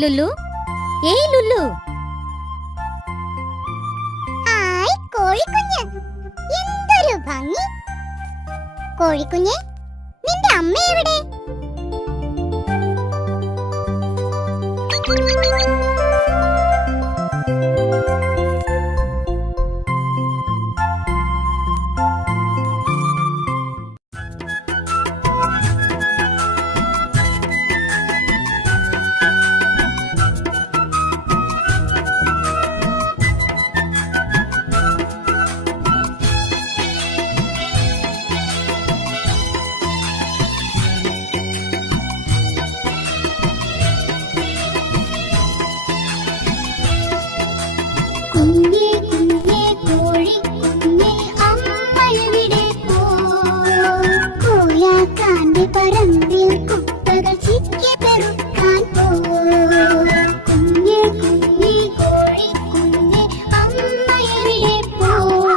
ലുലു, ഏയ് ലുലു. ഹായ് കോഴിക്കുഞ്ഞ്, എന്തൊരു ഭംഗി. കോഴിക്കുഞ്ഞെ, നിന്റെ അമ്മ എവിടെ? കുഞ്ഞേ കുഞ്ഞേ കോഴിക്കുഞ്ഞേ, അമ്മ എവിടെ പോയി? കോയാക്കാന്റെ പറമ്പിൽ കുട്ടകൾ ചിക്കി പെറുക്കാൻ പോയി. കുഞ്ഞേ കുഞ്ഞേ കോഴിക്കുഞ്ഞേ, അമ്മ എവിടെ പോയി?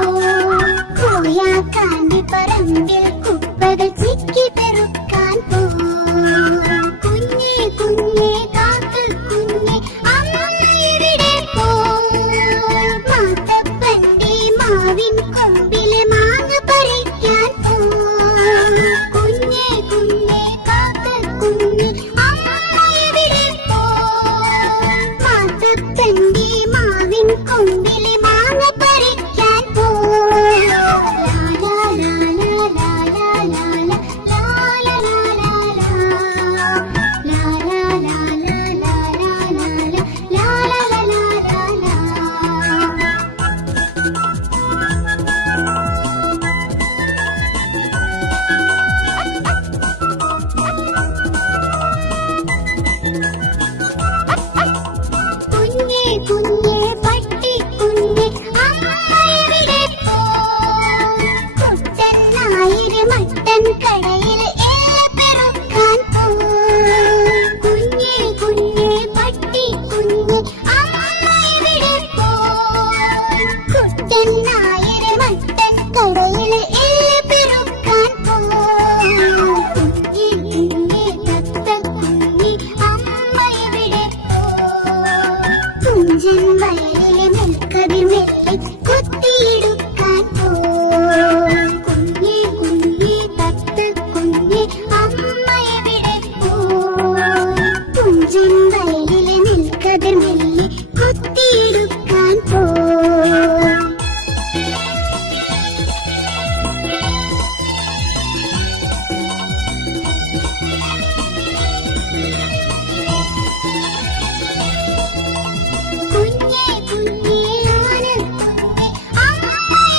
കോയാക്കാന്റെ പറമ്പിൽ കുട്ടകൾ ചിക്കി പെറുക്കാൻ പോയി. കുഞ്ഞേ കുഞ്ഞേ കാക്കക്കുഞ്ഞേ, അമ്മ എവിടെ പോയി? മാത്തപ്പന്റെ മാവിൻ കൊമ്പിലെ മാങ്ങ പറിക്കാൻ പോയി. കുഞ്ഞേ കുഞ്ഞേ കാക്കക്കുഞ്ഞേ, അമ്മ എവിടെ പോയി? മാത്തപ്പന്റെ മാവിൻ കൊമ്പിലെ മാങ്ങ പറിക്കാൻ പോയി. ലാ ലാ ലാ ലാ ലാ ലാ ലാ ലാ ലാ ലാ ലാ ലാ ലാ കുഞ്ഞേ കുഞ്ഞേ പട്ടിക്കുഞ്ഞേ, അമ്മ എവിടെ പോയി? കുട്ടൻ നായര് മട്ടൻ കടയിൽ ഇല പെറുക്കാൻ പോയി. കുഞ്ഞേ കുഞ്ഞേ പട്ടിക്കുഞ്ഞേ, അമ്മ എവിടെ പോയി? കുട്ടൻ നായര് മട്ടൻ കടയിൽ ഇല പെറുക്കാൻ പോയി. കുഞ്ഞേ കുഞ്ഞേ തത്തക്കുഞ്ഞേ, അമ്മ എവിടെ പോയി? തുഞ്ചൻ വയലിലെ നെൽക്കതിർ മെല്ലെ കുത്തിയെടുക്കാൻ പോയി. കുഞ്ഞേ കുഞ്ഞേ തത്തക്കുഞ്ഞേ, അമ്മ എവിടെ പോയി? തുഞ്ചൻ വയലിലെ നെൽക്കതിർ മെല്ലെ കുത്തിയെടുക്കാൻ പോയി. കുഞ്ഞേ കുഞ്ഞേ ആനക്കുഞ്ഞേ, അമ്മ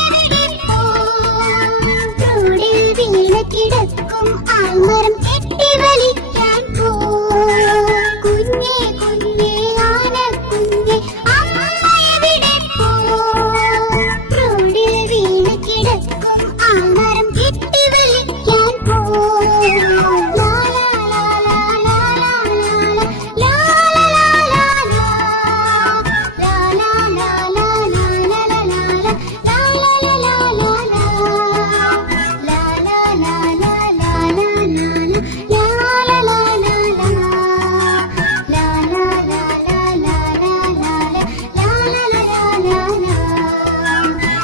എവിടെ പോയി? റോഡിൽ വീണ് കിടക്കും ആൽമരം കെട്ടി വലിക്കാൻ പോയി. കുഞ്ഞേ